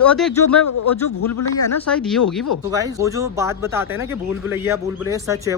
और देख जो भूल भुलैया है ना, शायद ये होगी वो। तो गाइस वो जो बात बताते हैं ना कि भूल भुलैया सच है।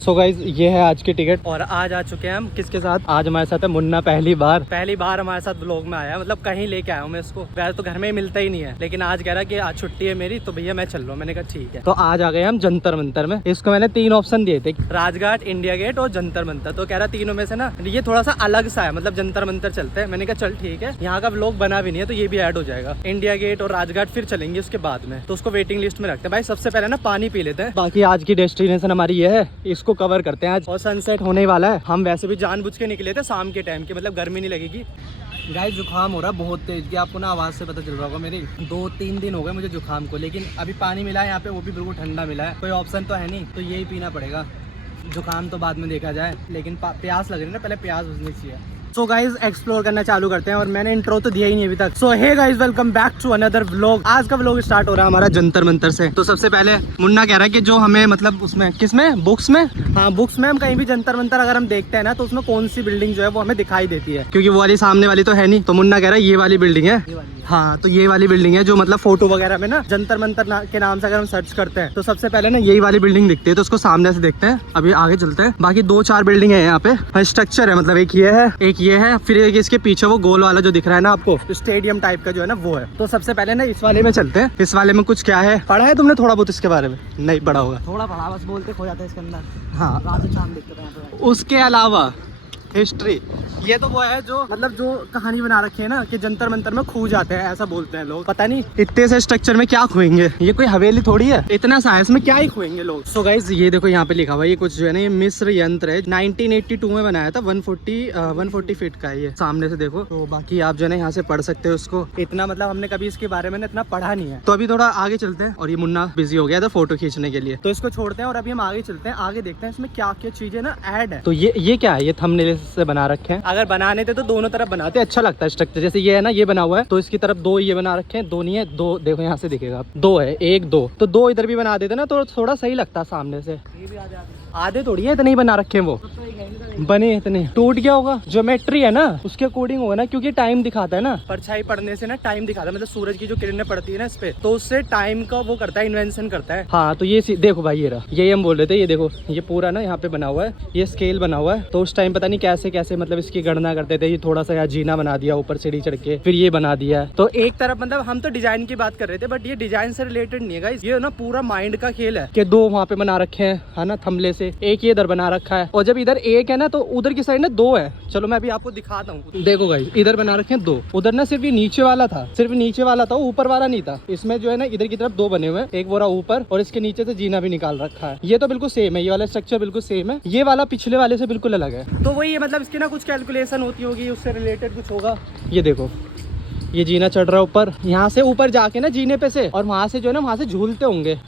सो गाइज ये है आज की टिकट और आज आ चुके हैं हम किसके साथ। आज हमारे साथ है मुन्ना। पहली बार हमारे साथ व्लॉग में आया है, मतलब कहीं लेके आया हूँ मैं इसको। वैसे तो घर में ही मिलता ही नहीं है, लेकिन आज कह रहा कि आज छुट्टी है मेरी तो भैया मैं चल रहा हूँ। मैंने कहा ठीक है। तो आज आ गए हम जंतर मंतर में। इसको मैंने 3 ऑप्शन दिए थे, राजघाट, इंडिया गेट और जंतर मंतर। तो कह रहा तीनों में से ना ये थोड़ा सा अलग सा है, मतलब जंतर मंतर चलते हैं। मैंने कहा चल ठीक है, यहाँ का व्लॉग बना भी नहीं है तो ये भी ऐड हो जाएगा। इंडिया गेट और राजघाट फिर चलेंगे उसके बाद में, तो उसको वेटिंग लिस्ट में रखते हैं। भाई सबसे पहले ना पानी पी लेते हैं, बाकी आज की डेस्टिनेशन हमारी ये है, इसको कवर करते हैं आज। सनसेट होने वाला है। हम वैसे भी जानबूझ के निकले थे शाम के टाइम के, मतलब गर्मी नहीं लगेगी। गाइस जुकाम हो रहा है बहुत तेज, कि आपको ना आवाज़ से पता चल रहा होगा। मेरी 2-3 दिन हो गए मुझे जुकाम को, लेकिन अभी पानी मिला है यहाँ पे, वो भी बिल्कुल ठंडा मिला है। कोई ऑप्शन तो है नहीं, तो यही पीना पड़ेगा। जुकाम तो बाद में देखा जाए, लेकिन प्यास लग रही है ना, पहले प्यास बुझनी चाहिए। सो गाइज एक्सप्लोर करना चालू करते हैं, और मैंने इंट्रो तो दिया ही नहीं अभी तक। So hey guys welcome back to another vlog. आज का व्लॉग स्टार्ट हो रहा है हमारा जंतर मंतर से। तो सबसे पहले मुन्ना कह रहा है कि जो हमें मतलब उसमें किसमें बुक्स में, हाँ बुक्स में हम कहीं भी जंतर मंतर अगर हम देखते हैं ना, तो उसमें कौन सी बिल्डिंग जो है वो हमें दिखाई देती है, क्योंकि वो वाली सामने वाली तो है नहीं। तो मुन्ना कह रहा है ये वाली बिल्डिंग है। हाँ तो ये वाली बिल्डिंग है जो मतलब फोटो वगैरह में ना जंतर मंतर के नाम से अगर हम सर्च करते हैं तो सबसे पहले ना यही वाली बिल्डिंग दिखती है। तो उसको सामने से देखते हैं, अभी आगे चलते हैं। बाकी 2-4 बिल्डिंग है यहाँ पे, स्ट्रक्चर है, मतलब एक ये है, फिर एक इसके पीछे वो गोल वाला जो दिख रहा है ना आपको, स्टेडियम टाइप का जो है ना वो है। तो सबसे पहले ना इस वाले में चलते हैं। इस वाले में कुछ क्या है, पढ़ा है तुमने थोड़ा बहुत इसके बारे में? नहीं पढ़ा होगा, थोड़ा पढ़ा, बस बोलते खो जाता है इसके अंदर। हाँ राजस्थान देखते हैं। उसके अलावा हिस्ट्री, ये तो वो है जो मतलब जो कहानी बना रखी है ना कि जंतर मंतर में खो जाते हैं, ऐसा बोलते हैं लोग। पता नहीं इतने से स्ट्रक्चर में क्या खोएंगे, ये कोई हवेली थोड़ी है, इतना साइंस में क्या ही खोएंगे लोग। सो गाइस ये देखो यहाँ पे लिखा हुआ है, ये कुछ जो है ना ये मिस्र यंत्र है, 1982 में बनाया था। 140 फीट का है ये, सामने से देखो। तो बाकी आप जो है ना यहाँ से पढ़ सकते हो उसको। इतना मतलब हमने कभी इसके बारे में इतना पढ़ा नहीं है। तो अभी थोड़ा आगे चलते हैं, और ये मुन्ना बिजी हो गया था फोटो खींचने के लिए, तो इसको छोड़ते हैं और अभी हम आगे चलते हैं। आगे देखते हैं इसमें क्या क्या चीजें ना ऐड है। तो ये क्या है, ये थंबनेल से बना रखे हैं। अगर बनाने थे तो दोनों तरफ बनाते, अच्छा लगता है स्ट्रक्चर। जैसे ये है ना, ये बना हुआ है तो इसकी तरफ 2 ये बना रखे हैं, 2 नहीं है 2, देखो यहाँ से दिखेगा 2 है, 1-2, तो 2 इधर भी बना देते ना तो थोड़ा सही लगता है सामने से। आधे थोड़ी है, इतने ही बना रखे हैं वो, बने इतने। टूट गया होगा, ज्योमेट्री है ना उसके अकॉर्डिंग होगा ना, क्योंकि टाइम दिखाता है ना, परछाई पड़ने से ना टाइम दिखाता है, मतलब सूरज की जो किरणें पड़ती है ना इस पे, तो उससे टाइम का वो करता है, इन्वेंशन करता है। हाँ तो ये देखो भाई, ये रहा, यही हम बोल रहे थे। ये देखो ये पूरा ना यहाँ पे बना हुआ है, ये स्केल बना हुआ है। तो उस टाइम पता नहीं कैसे कैसे मतलब इसकी गणना करते थे। ये थोड़ा सा यहाँ जीना बना दिया, ऊपर सीढ़ी चढ़ के फिर ये बना दिया। तो एक तरफ मतलब हम तो डिजाइन की बात कर रहे थे, बट ये डिजाइन से रिलेटेड नहीं है गाइस, ये ना पूरा माइंड का खेल है कि 2 वहाँ पे बना रखे हैं, है ना, थमले से। एक ये इधर बना रखा है, और जब इधर एक है ना तो उधर की साइड ना 2 है। चलो मैं अभी आपको दिखाता हूँ। देखो गाइस इधर बना रखे हैं 2, उधर ना सिर्फ ये नीचे वाला था, सिर्फ नीचे वाला था, ऊपर वाला नहीं था। इसमें जो है ना इधर की तरफ 2 बने हुए हैं, एक बोरा ऊपर, और इसके नीचे से जीना भी निकाल रखा है। ये तो बिल्कुल सेम है, ये वाला स्ट्रक्चर बिल्कुल सेम है, ये वाला पिछले वाले से बिल्कुल अलग है। तो वही है, मतलब इसकी ना कुछ कैलकुलेशन होती होगी, उससे रिलेटेड कुछ होगा। ये देखो ये जीना चढ़ रहा है ऊपर, यहाँ से ऊपर जाके ना जीने पे से, और वहाँ से जो है ना वहाँ से झूलते होंगे।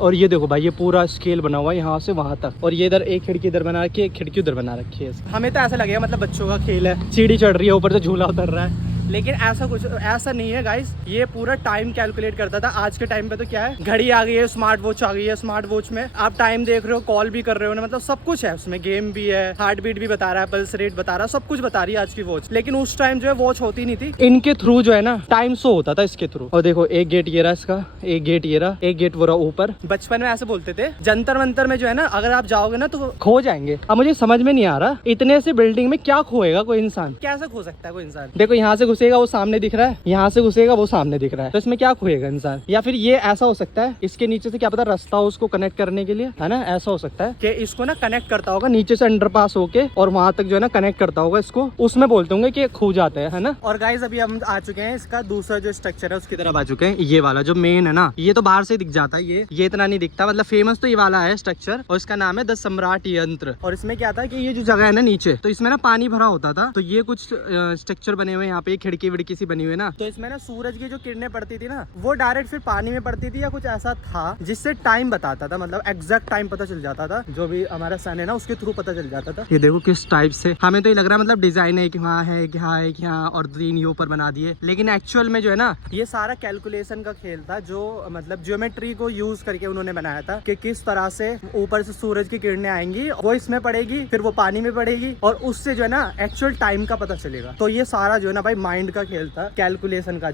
और ये देखो भाई ये पूरा स्केल बना हुआ है यहाँ से वहाँ तक, और ये इधर एक खिड़की इधर बना रखी है, एक खिड़की उधर बना रखी है। हमें तो ऐसा लगेगा मतलब बच्चों का खेल है, सीढ़ी चढ़ रही है, ऊपर से झूला उतर रहा है, लेकिन ऐसा नहीं है गाइस। ये पूरा टाइम कैलकुलेट करता था। आज के टाइम पे तो क्या है, घड़ी आ गई है, स्मार्ट वॉच आ गई है, स्मार्ट वॉच में आप टाइम देख रहे हो, कॉल भी कर रहे हो ना, मतलब सब कुछ है उसमें, गेम भी है, हार्ट बीट भी बता रहा है, पल्स रेट बता रहा है, सब कुछ बता रही है आज की वॉच। लेकिन उस टाइम जो है वॉच होती नहीं थी, इनके थ्रू जो है ना टाइम शो होता था इसके थ्रू। और देखो एक गेट ये रहा इसका, एक गेट ये रहा, एक गेट वो रहा ऊपर। बचपन में ऐसे बोलते थे जंतर मंतर में जो है ना अगर आप जाओगे ना तो खो जाएंगे। अब मुझे समझ में नहीं आ रहा इतने से बिल्डिंग में क्या खोएगा कोई इंसान, कैसे खो सकता है कोई इंसान। देखो यहाँ से घुसेगा वो सामने दिख रहा है, यहाँ से घुसेगा वो सामने दिख रहा है, तो इसमें क्या खोएगा इंसान। या फिर ये ऐसा हो सकता है इसके नीचे से क्या पता रास्ता हो उसको कनेक्ट करने के लिए, है ना, ऐसा हो सकता है कि इसको ना कनेक्ट करता होगा नीचे से अंडरपास होके, और वहां तक जो है ना कनेक्ट करता होगा इसको, उसमें बोलते होंगे कि खो जाते हैं, है ना। और गाइस अभी हम आ चुके हैं इसका दूसरा जो स्ट्रक्चर है उसकी तरफ आ चुके हैं। ये वाला जो मेन है ना, ये तो बाहर से दिख जाता है, ये इतना नहीं दिखता, मतलब फेमस तो ये वाला है स्ट्रक्चर, और इसका नाम है द सम्राट यंत्र। और इसमें क्या था कि ये जो जगह है ना नीचे, तो इसमें ना पानी भरा होता था, तो ये कुछ स्ट्रक्चर बने हुए यहाँ पे, एक खिड़की विड़की सी बनी हुई है ना, तो इसमें ना सूरज की जो किरणें पड़ती थी ना वो डायरेक्ट फिर पानी में पड़ती थी या कुछ ऐसा था जिससे टाइम बताता था, मतलब एग्जैक्ट टाइम पता चल जाता था, जो भी हमारा सन है ना उसके थ्रू पता चल जाता था। ये देखो किस टाइप से, हमें तो ये लग रहा है मतलब डिजाइन है कि हाँ है कि हाँ है कि हाँ, और 3 ये ऊपर बना दिए, लेकिन एक्चुअल में जो है ना ये सारा कैलकुलेशन का खेल था, जो मतलब ज्योमेट्री को यूज करके उन्होंने बनाया था कि किस तरह से ऊपर से सूरज की किरणें आएंगी, वो इसमें पड़ेगी, फिर वो पानी में पड़ेगी और उससे जो है ना एक्चुअल टाइम का पता चलेगा। तो ये सारा जो है ना भाई माइंड का खेल था, कैलकुलेशन का।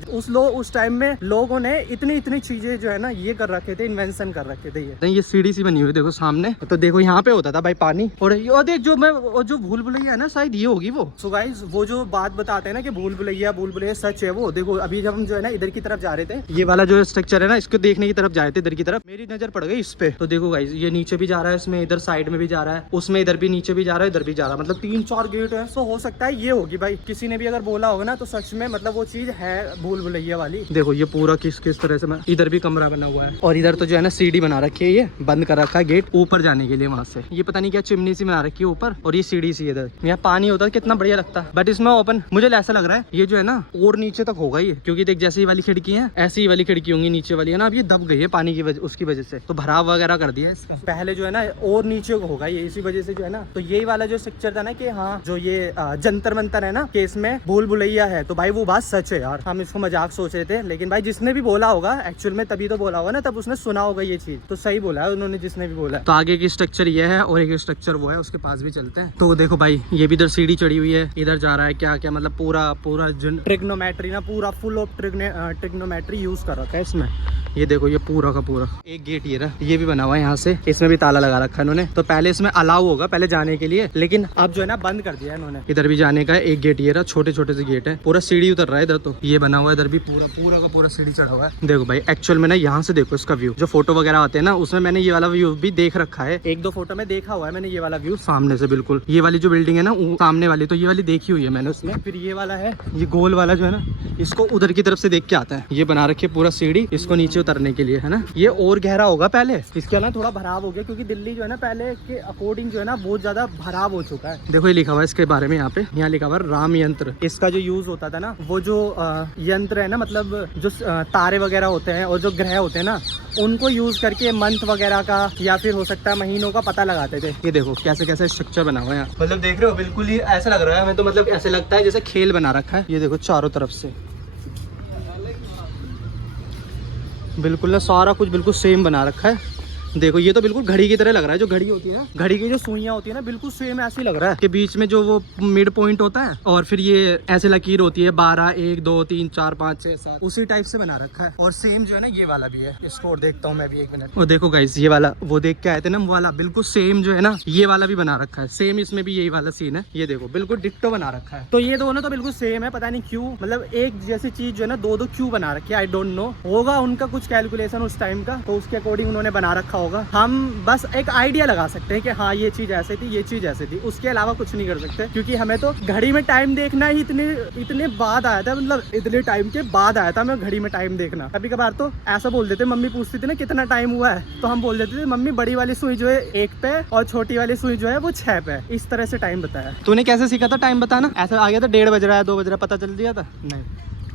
उस टाइम में लोगों ने इतनी चीजें जो है ना ये कर रखे थे, इन्वेंशन कर रखे थे। ये सीढ़ी सी बनी हुई देखो सामने, तो देखो यहाँ पे होता था भाई पानी, और देख जो भूल भुलैया है ना शायद ये होगी वो। सो गाइस वो जो बात बताते हैं ना कि भूल भुलैया सच है, वो देखो अभी जब हम जो है ना इधर की तरफ जा रहे थे, ये वाला जो स्ट्रक्चर है ना इसको देखने की तरफ जा रहे थे, इधर की तरफ मेरी नजर पड़ गई इस पे, तो देखो गाइस ये नीचे भी जा रहा है, इसमें इधर साइड में भी जा रहा है, उसमें इधर भी नीचे भी जा रहा है, इधर भी जा रहा है, मतलब 3-4 गेट है। तो हो सकता है ये होगी भाई, किसी ने भी अगर बोला होगा ना तो सच में मतलब वो चीज है भूल भुलैया वाली। देखो ये पूरा किस तरह से, इधर भी कमरा बना हुआ है और इधर तो जो है ना सीढ़ी बना रखी है, ये बंद कर रखा है गेट ऊपर जाने के लिए वहां से, ये पता नहीं क्या चिमनी सी बना रखी है ऊपर, और ये सीढ़ी सी इधर, यहाँ पानी होता है कितना बढ़िया लगता है, बट इसमें ओपन मुझे ऐसा लग रहा है ये जो है ना और नीचे तक होगा ये, क्योंकि देख जैसे वाली खिड़की है ऐसी ही वाली खिड़की होंगी नीचे वाली है ना, अब ये दब गई है पानी की वजह, उसकी वजह से तो भराव वगैरह कर दिया इसका, पहले जो है ना और नीचे को होगा ये, इसी वजह से जो है ना। तो यही वाला जो स्ट्रक्चर था ना कि हाँ जो ये जंतर मंतर है ना कि इसमें भूल भुलैया है, तो भाई वो बात सच है यार, हम इसको मजाक सोच रहे थे, लेकिन भाई जिसने भी बोला होगा एक्चुअल में तभी तो बोला होगा ना, तब उसने सुना होगा ये चीज, तो सही बोला है उन्होंने जिसने भी बोला। तो आगे की स्ट्रक्चर ये है और एक स्ट्रक्चर वो है, उसके पास भी चलते हैं। तो देखो भाई ये भी इधर सीढ़ी चढ़ी हुई है, इधर जा रहा है क्या क्या, मतलब पूरा ट्रिग्नोमेट्री ना, पूरा फुल ऑफ ट्रिग्नोमेट्री यूज कर रखा है इसमें। ये देखो ये पूरा का पूरा एक गेट ये रहा, ये भी बना हुआ है यहाँ से, इसमें भी ताला लगा रखा है इन्होंने, तो पहले इसमें अलाउ होगा पहले जाने के लिए, लेकिन अब जो है ना बंद कर दिया इन्होंने। इधर भी जाने का एक गेट ये रहा, छोटे छोटे से गेट है, पूरा सीढ़ी उतर रहा है इधर, तो ये बना हुआ है, इधर भी पूरा का पूरा सीढ़ी चढ़ा हुआ है। देखो भाई एक्चुअल में ना यहाँ से देखो इसका व्यू, जो फोटो वगैरह आते हैं ना उसमें मैंने ये वाला व्यू भी देख रखा है, 1-2 फोटो में देखा हुआ है मैंने ये वाला व्यू सामने से, बिल्कुल ये वाली जो बिल्डिंग है ना सामने वाली, तो ये वाली देखी हुई है मैंने उसमें। फिर ये वाला है, ये गोल वाला जो है ना इसको उधर की तरफ से देख के आता है, ये बना रखी है पूरा सीढ़ी इसको नीचे उतरने के लिए, है ना। ये और गहरा होगा पहले, इसके अलावा थोड़ा भराव हो गया, क्योंकि दिल्ली जो है ना पहले के अकॉर्डिंग जो है ना बहुत ज्यादा भराव हो चुका है। देखो ये लिखा हुआ है इसके बारे में, यहाँ लिखा हुआ है राम यंत्र, इसका जो यूज होता था ना, वो जो यंत्र है ना, मतलब जो तारे वगैरह होते हैं और जो ग्रह होते हैं ना उनको यूज करके मंथ वगैरह का या फिर हो सकता है महीनों का पता लगाते थे। ये देखो कैसे कैसे स्ट्रक्चर बना हुआ है, मतलब देख रहे हो बिल्कुल ही ऐसा लग रहा है हमें, तो मतलब ऐसे लगता है जैसे खेल बना रखा है। ये देखो चारों तरफ से बिल्कुल ना सारा कुछ बिल्कुल सेम बना रखा है। देखो ये तो बिल्कुल घड़ी की तरह लग रहा है, जो घड़ी होती है ना, घड़ी की जो सुइयां होती है ना बिल्कुल सेम ऐसे लग रहा है कि बीच में जो वो मिड पॉइंट होता है और फिर ये ऐसे लकीर होती है 12, 1, 2, 3, 4, 5, 6, 7 उसी टाइप से बना रखा है। और सेम जो है ना ये वाला भी है, इसको और देखता हूँ मैं भी 1 मिनट। और देखो गाइस ये वाला वो देख के आए थे ना, वो वाला बिल्कुल सेम जो है ना ये वाला भी बना रखा है, सेम इसमें भी यही वाला सीन है। ये देखो बिल्कुल डिट्टो बना रखा है। तो ये दोनों तो बिल्कुल सेम है, पता नहीं क्यों, मतलब एक जैसी चीज जो है ना दो क्यों बना रखी है, आई डोंट नो। होगा उनका कुछ कैलकुलेशन उस टाइम का, तो उसके अकॉर्डिंग उन्होंने बना रखा होगा। हम बस एक आइडिया लगा सकते हैं कि हाँ ये चीज ऐसे थी, ये चीज ऐसे थी, उसके अलावा कुछ नहीं कर सकते, क्योंकि हमें तो घड़ी में टाइम देखना ही इतने बाद आया था, मतलब इतने टाइम के बाद आया था मैं घड़ी में टाइम देखना। कभी कभार तो ऐसा बोल देते, मम्मी पूछती थी ना कितना टाइम हुआ है, तो हम बोल देते थे मम्मी बड़ी वाली सुई जो है 1 पे और छोटी वाली सुई जो है वो 6 पे, इस तरह से टाइम बताया। तूने कैसे सीखा था टाइम बताना? ऐसा आ गया था 1:30 बज रहा है, 2 बज रहा है, पता चल दिया था? नहीं,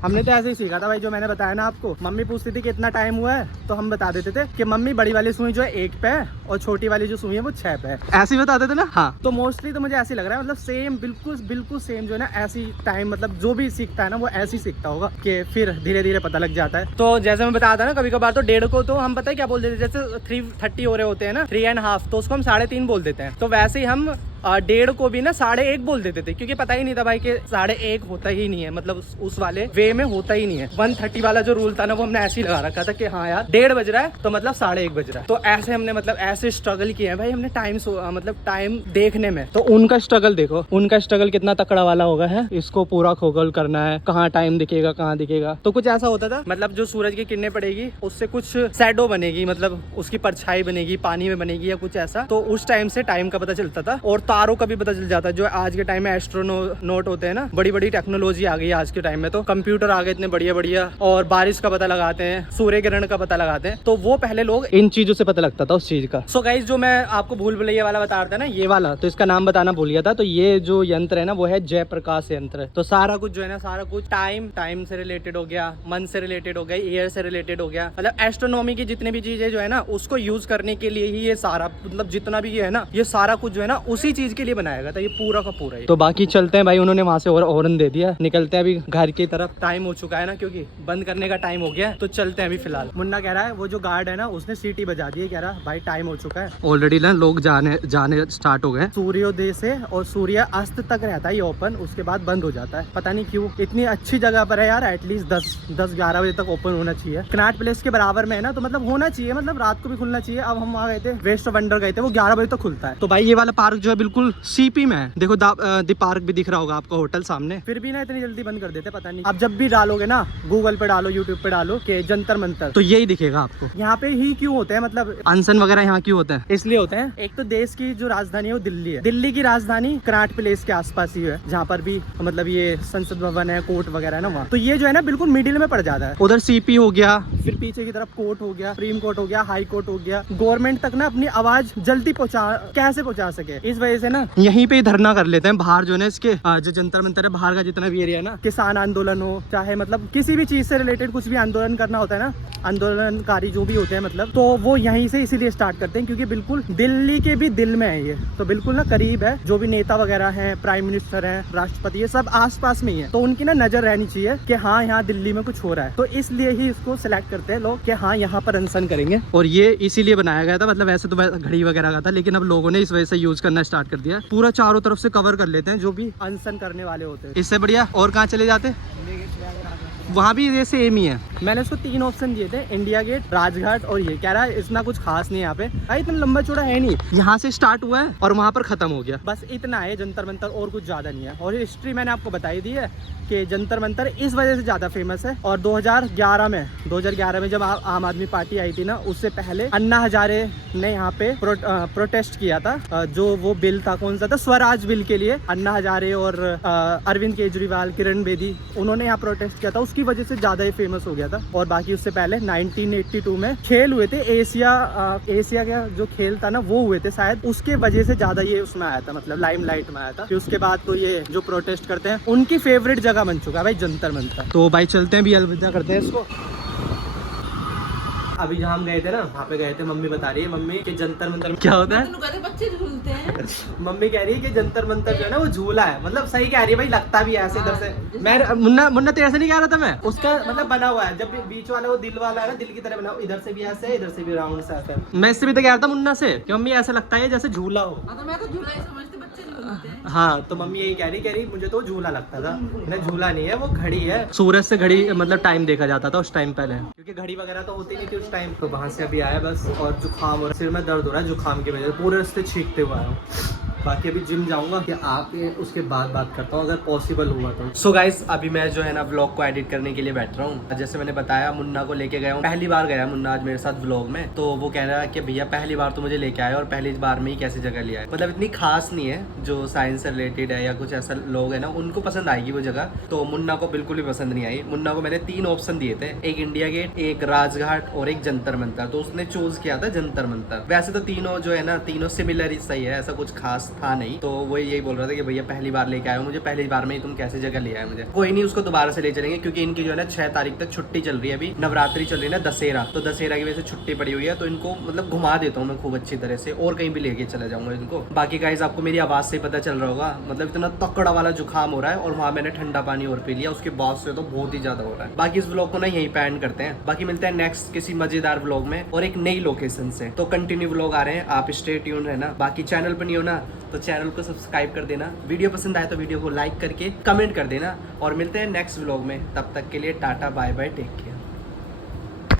हमने तो ऐसे ही सीखा था भाई, जो मैंने बताया ना आपको। मम्मी पूछती थी कि इतना टाइम हुआ है, तो हम बता देते थे कि मम्मी बड़ी वाली सुई जो है 1 पे और छोटी वाली जो सुई है वो 6 पे, ऐसे ही बताते थे ना। हाँ, तो मोस्टली तो मुझे ऐसे लग रहा है, मतलब सेम बिल्कुल सेम जो है ना ऐसी टाइम, मतलब जो भी सीखता है ना वो ऐसे ही सीखता होगा कि फिर धीरे धीरे पता लग जाता है। तो जैसे मैं बताया था ना, कभी कभार तो 1:30 को तो हम पता है क्या बोल देते, जैसे 3:30 हो रहे होते हैं ना, 3.5, तो उसको हम 3:30 बोल देते हैं। तो वैसे ही हम 1:30 को भी ना 1:30 बोल देते थे, क्योंकि पता ही नहीं था भाई कि 1:30 होता ही नहीं है, मतलब उस वाले वे में होता ही नहीं है। 1:30 वाला जो रूल था ना वो हमने ऐसे ही लगा रखा था कि हाँ यार 1:30 बज रहा है तो मतलब 1:30 बज रहा है। तो ऐसे हमने मतलब ऐसे स्ट्रगल किए हैं भाई हमने टाइम देखने में। तो उनका स्ट्रगल देखो, उनका स्ट्रगल कितना तकड़ा वाला होगा है, इसको पूरा खोगल करना है, कहाँ टाइम दिखेगा कहाँ दिखेगा। तो कुछ ऐसा होता था, मतलब जो सूरज की किरणें पड़ेगी उससे कुछ शैडो बनेगी, मतलब उसकी परछाई बनेगी पानी में बनेगी या कुछ ऐसा, तो उस टाइम से टाइम का पता चलता था। और तारों का भी पता चल जाता है। जो आज के टाइम में एस्ट्रोनॉट होते हैं ना, बड़ी बड़ी टेक्नोलॉजी आ गई है आज के टाइम में, तो कंप्यूटर आ गए इतने बढ़िया बढ़िया, और बारिश का पता लगाते हैं, सूर्य ग्रहण का पता लगाते हैं। तो वो पहले लोग इन चीजों से पता लगता था उस चीज का। सो गाइस, जो मैं आपको भूल भुलैया वाला बता रहा था ना, ये वाला, तो इसका नाम बताना भूल गया था। तो ये जो यंत्र है ना, वो है जय प्रकाश यंत्र। तो सारा कुछ जो है ना, सारा कुछ टाइम से रिलेटेड हो गया, मन से रिलेटेड हो गया, एयर से रिलेटेड हो गया, मतलब एस्ट्रोनॉमी की जितनी भी चीजें जो है ना, उसको यूज करने के लिए ही ये सारा, मतलब जितना भी ये है ना, ये सारा कुछ जो है ना उसी चीज के लिए बनाया गया था, ये पूरा का पूरा। तो बाकी चलते हैं भाई, उन्होंने वहां से और हॉर्न दे दिया, निकलते हैं अभी घर की तरफ। टाइम हो चुका है ना, क्योंकि बंद करने का टाइम हो गया, तो चलते हैं अभी फिलहाल। मुन्ना कह रहा है, वो जो गार्ड है ना, उसने सीटी बजा दी है, कह रहा भाई टाइम हो चुका है। ऑलरेडी ना लोग जाने स्टार्ट हो गए। सूर्योदय से और सूर्य अस्त तक रहता है ये ओपन, उसके बाद बंद हो जाता है। पता नहीं क्यों, इतनी अच्छी जगह पर है यार, एटलीस्ट 10-11 बजे तक ओपन होना चाहिए। कनॉट प्लेस के बराबर में है ना, तो मतलब होना चाहिए, मतलब रात को भी खुलना चाहिए। अब हम वहाँ गए थे, वेस्ट वंडर गए थे, वो 11 बजे तक खुलता है। तो भाई ये वाला पार्क जो है बिल्कुल सीपी में है। देखो दी पार्क भी दिख रहा होगा आपको, होटल सामने। फिर भी ना इतनी जल्दी बंद कर देते, पता नहीं। अब जब भी डालोगे ना, गूगल पे डालो, यूट्यूब पे डालो कि जंतर मंतर, तो यही दिखेगा आपको। यहाँ पे ही क्यों होते हैं, मतलब अनशन वगैरह यहाँ क्यों होता है? इसलिए होते हैं, एक तो देश की जो राजधानी है वो दिल्ली है, दिल्ली की राजधानी कनॉट प्लेस के आसपास ही है, जहाँ पर भी मतलब ये संसद भवन है, कोर्ट वगैरह है ना वहाँ। तो ये जो है ना बिल्कुल मिडिल में पड़ जाता है। उधर सीपी हो गया, फिर पीछे की तरफ कोर्ट हो गया, सुप्रीम कोर्ट हो गया, हाई कोर्ट हो गया। गवर्नमेंट तक ना अपनी आवाज जल्दी कैसे पहुंचा सके, इस वजह से ना यहीं पे ही धरना कर लेते हैं। बाहर जो है ना इसके जो जंतर मंतर है, बाहर का जितना भी एरिया है ना, किसान आंदोलन हो, चाहे मतलब किसी भी चीज से रिलेटेड कुछ भी आंदोलन करना होता है ना, आंदोलनकारी जो भी होते हैं मतलब, तो वो यहीं से इसीलिए स्टार्ट करते हैं, क्योंकि बिल्कुल दिल्ली के भी दिल में है ये, तो बिल्कुल ना करीब है। जो भी नेता वगैरह हैं, प्राइम मिनिस्टर हैं, राष्ट्रपति, ये सब आसपास में ही है, तो उनकी ना नजर रहनी चाहिए कि हाँ यहाँ दिल्ली में कुछ हो रहा है। तो इसलिए ही इसको सिलेक्ट करते हैं लोग कि हाँ यहाँ पर अनशन करेंगे। और ये इसीलिए बनाया गया था, मतलब वैसे तो घड़ी वगैरह का था, लेकिन अब लोगों ने इस वजह से यूज करना स्टार्ट कर दिया। पूरा चारों तरफ से कवर कर लेते हैं जो भी अनशन करने वाले होते हैं। इससे बढ़िया और कहाँ चले जाते, वहाँ भी ये सेम ही है। मैंने उसको 3 ऑप्शन दिए थे, इंडिया गेट, राजघाट और ये। कह रहा है इतना कुछ खास नहीं है यहाँ पे, भाई इतना लंबा चौड़ा है नहीं, यहाँ से स्टार्ट हुआ है और वहाँ पर खत्म हो गया, बस इतना है जंतर मंतर, और कुछ ज्यादा नहीं है। और हिस्ट्री मैंने आपको बताई दी है कि जंतर मंतर इस वजह से ज्यादा फेमस है। और 2011 में जब आम आदमी पार्टी आई थी ना, उससे पहले अन्ना हजारे ने यहाँ पे प्रोटेस्ट किया था। जो वो बिल था, कौन सा था, स्वराज बिल के लिए अन्ना हजारे और अरविंद केजरीवाल, किरण बेदी, उन्होंने यहाँ प्रोटेस्ट किया था, उसकी वजह से ज्यादा ही फेमस हो गया था। और बाकी उससे पहले 1982 में खेल हुए थे, एशिया का जो खेल था ना वो हुए थे शायद, उसके वजह से ज्यादा ये उसमें आया था, मतलब लाइमलाइट में आया था। फिर उसके बाद तो ये जो प्रोटेस्ट करते हैं उनकी फेवरेट जगह बन चुका है भाई जंतर मंतर। तो भाई चलते हैं, भी अलविदा करते हैं इसको। अभी जहाँ हम गए थे ना, वहाँ पे गए थे, मम्मी बता रही है, मम्मी के जंतर मंतर क्या होता है, बच्चे झूलते हैं। मम्मी कह रही है कि जंतर मंतर जो है ना वो झूला है, मतलब सही कह रही है भाई, लगता भी है ऐसे इधर से। मैं मुन्ना तेरे से नहीं कह रहा था मैं, उसका मतलब बना हुआ है, जब बीच वाला वो दिल वाला है ना, दिल की तरह बना, इधर से भी ऐसे है, इधर से भी राउंड सा है। मैं इससे भी तो कह रहा था मुन्ना से कि मम्मी ऐसा लगता है जैसे झूला हो। मैं तो झूला ही समझती, बच्चे झूलते हैं। हाँ, तो मम्मी यही कह रही मुझे तो झूला लगता था। नहीं, झूला नहीं है, वो घड़ी है। सूरज से घड़ी मतलब टाइम देखा जाता था उस टाइम पहले, क्योंकि घड़ी वगैरह तो होती नहीं थी उस टाइम। तो वहाँ से अभी आया बस, और जुकाम हो रहा है, सिर में दर्द हो रहा है जुकाम की वजह से, पूरे रास्ते छींकते हुए आया हूँ। बाकी अभी जिम जाऊंगा कि आप उसके बाद बात करता हूँ अगर पॉसिबल हुआ तो। सो गाइस, अभी मैं जो है ना व्लॉग को एडिट करने के लिए बैठ रहा हूँ। जैसे मैंने बताया, मुन्ना को लेके गया हूँ, पहली बार गया मुन्ना आज मेरे साथ व्लॉग में। तो वो कह रहा है कि भैया पहली बार तो मुझे लेके आया और पहली बार में ही कैसी जगह लिया है, मतलब इतनी खास नहीं है, जो साइंस से रिलेटेड है या कुछ ऐसा लोग है ना उनको पसंद आएगी वो जगह। तो मुन्ना को बिल्कुल भी पसंद नहीं आई। मुन्ना को मैंने 3 ऑप्शन दिए थे, एक इंडिया गेट, एक राजघाट और एक जंतर मंतर। तो उसने चूज किया था जंतर मंतर। वैसे तो तीनों जो है ना, तीनों सिमिलर ही सही है, ऐसा कुछ खास था नहीं। तो वो यही बोल रहा था कि भैया पहली बार लेके आए हो मुझे, पहली बार में ही तुम कैसे जगह ले आए मुझे। कोई नहीं, उसको दोबारा से ले चलेंगे, क्योंकि इनकी जो है ना 6 तारीख तक छुट्टी चल रही है, अभी नवरात्रि चल रही है ना, दशहरा, तो दशहरा की वजह से छुट्टी पड़ी हुई है। तो इनको मतलब घुमा देता हूँ मैं खूब अच्छी तरह से, और कहीं भी लेके चला जाऊंगा इनको। बाकी गाइस, आपको मेरी आवाज से पता चल रहा होगा, मतलब इतना तकड़ा वाला जुकाम हो रहा है, और वहाँ मैंने ठंडा पानी और पी लिया, उसके बाद से तो बहुत ही ज्यादा हो रहा है। बाकी इस व्लॉग को ना यहीं पे एंड करते हैं, बाकी मिलते हैं नेक्स्ट किसी मजेदार व्लॉग में और एक नई लोकेशन से। तो कंटिन्यू व्लॉग आ रहे हैं, आप स्टे ट्यून रहना। बाकी चैनल पर नहीं हो ना तो चैनल को सब्सक्राइब कर देना, वीडियो पसंद आए तो वीडियो को लाइक करके कमेंट कर देना, और मिलते हैं नेक्स्ट व्लॉग में। तब तक के लिए tata bye bye, take care.